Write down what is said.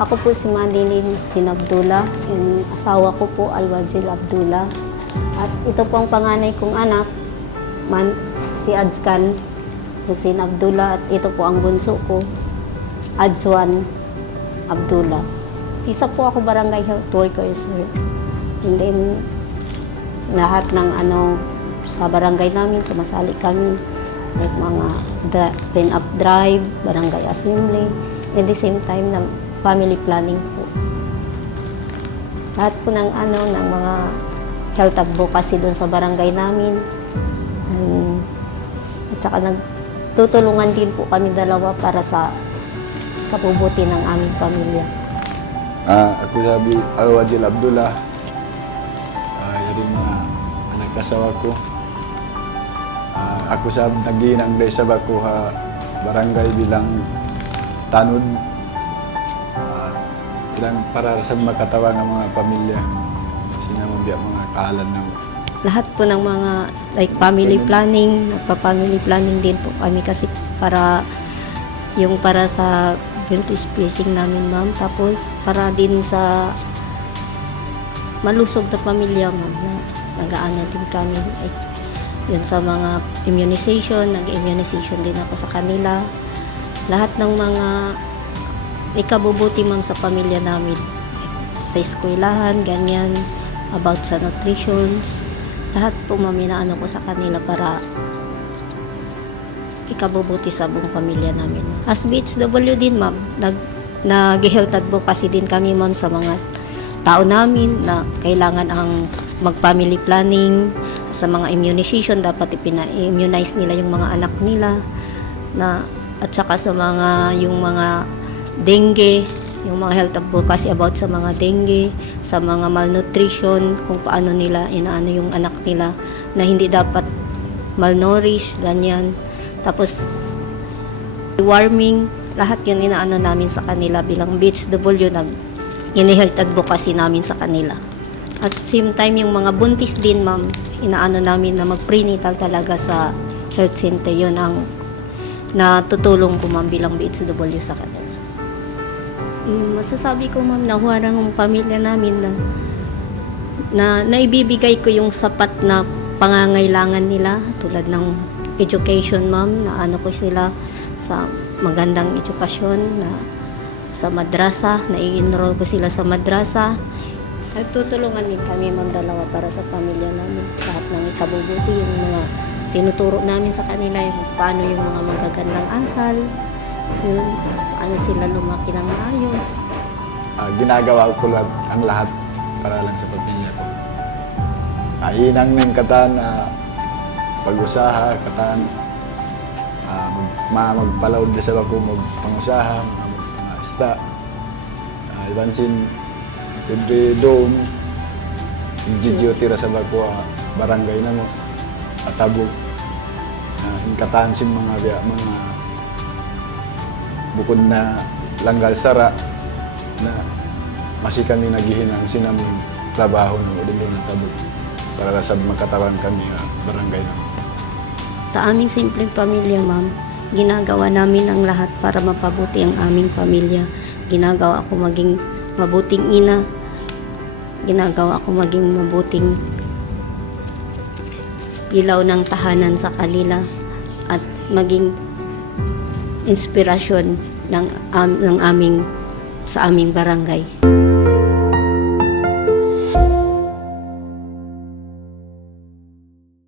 Ako po si Madeline Sinabdullah, yung asawa ko po Alwajil Abdullah. At ito po ang panganay kong anak, si Adzkan Hussein Abdullah. At ito po ang bunso ko, Adzwan Abdullah. Isa po ako barangay health worker, sir. And then, lahat ng sa barangay namin, sumasali kami. Like mga clean-up drive, barangay assembly, at the same time ng family planning po. Lahat po ng ng mga health advocacy doon sa barangay namin. At saka nagtutulungan din po kami dalawa para sa kabubuti ng aming pamilya. Ako sabi Alwajil Abdullah. Yung mga anak kasawa ko. Ako sa naginang day sa bako barangay bilang tanod. Bilang para sa makatawa ng mga pamilya. Sinamabya mga kaalan ng Lahat po ng mga like family planning, nagpa-family planning din po kami kasi para sa healthy spacing namin, ma'am. Tapos para din sa malusog na pamilya, ma'am, na nag-aano din kami. Like, yun sa mga immunization, nag-immunization din ako sa kanila. Lahat ng mga ikabubuti, ma'am, sa pamilya namin. Sa eskwelahan, ganyan, about sa nutritions. Lahat po, ma'am, inaano ko sa kanila para ikabubuti sa buong pamilya namin. As BHW din, ma'am, nag-health advocacy din kami, ma'am, sa mga tao namin na kailangan ang mag-family planning, sa mga immunization, dapat ipina-immunize nila yung mga anak nila, at saka sa yung mga dengue, yung mga health advocacy about sa mga dengue, sa mga malnutrition, kung paano nila inaano yung anak nila na hindi dapat malnourished, ganyan. Tapos warming, lahat yan inaano namin sa kanila bilang BHW, ini-health advocacy namin sa kanila. At same time, yung mga buntis din, ma'am, inaano namin na mag-prenatal talaga sa health center. Yun ang natutulong ko, ma'am, bilang BHW sa kanila. Masasabi ko, ma'am, na huwarang ang pamilya namin na naibibigay ko yung sapat na pangangailangan nila, tulad ng education, ma'am, na ano ko sila sa magandang edukasyon, na sa madrasa, na-i-enroll ko sila sa madrasa. Nagtutulungan din kami, ma'am, dalawa para sa pamilya namin. Lahat ng ikabubuti, yung mga tinuturo namin sa kanila, yung paano yung mga magagandang asal, yung paano sila lumaki ng maayos. Ginagawa ko ang lahat para lang sa pamilya ko. Inang ng katan, pag-usaha, katan, magpalawd sa bako, magpangusaha, mag-ista. Ibansin, kundi doon, tira sa bako, barangay na mo, atabog. Hingkatan sin mga bukod na langgal sara, na masi kami naghihinang sinaming trabaho na ulit na tabog para sa makatawan kami barangay na. Sa aming simpleng pamilya, ma'am, ginagawa namin ang lahat para mapabuti ang aming pamilya. Ginagawa ko maging mabuting ina, ginagawa ko maging mabuting ilaw ng tahanan sa kanila, at maging inspirasyon sa aming barangay.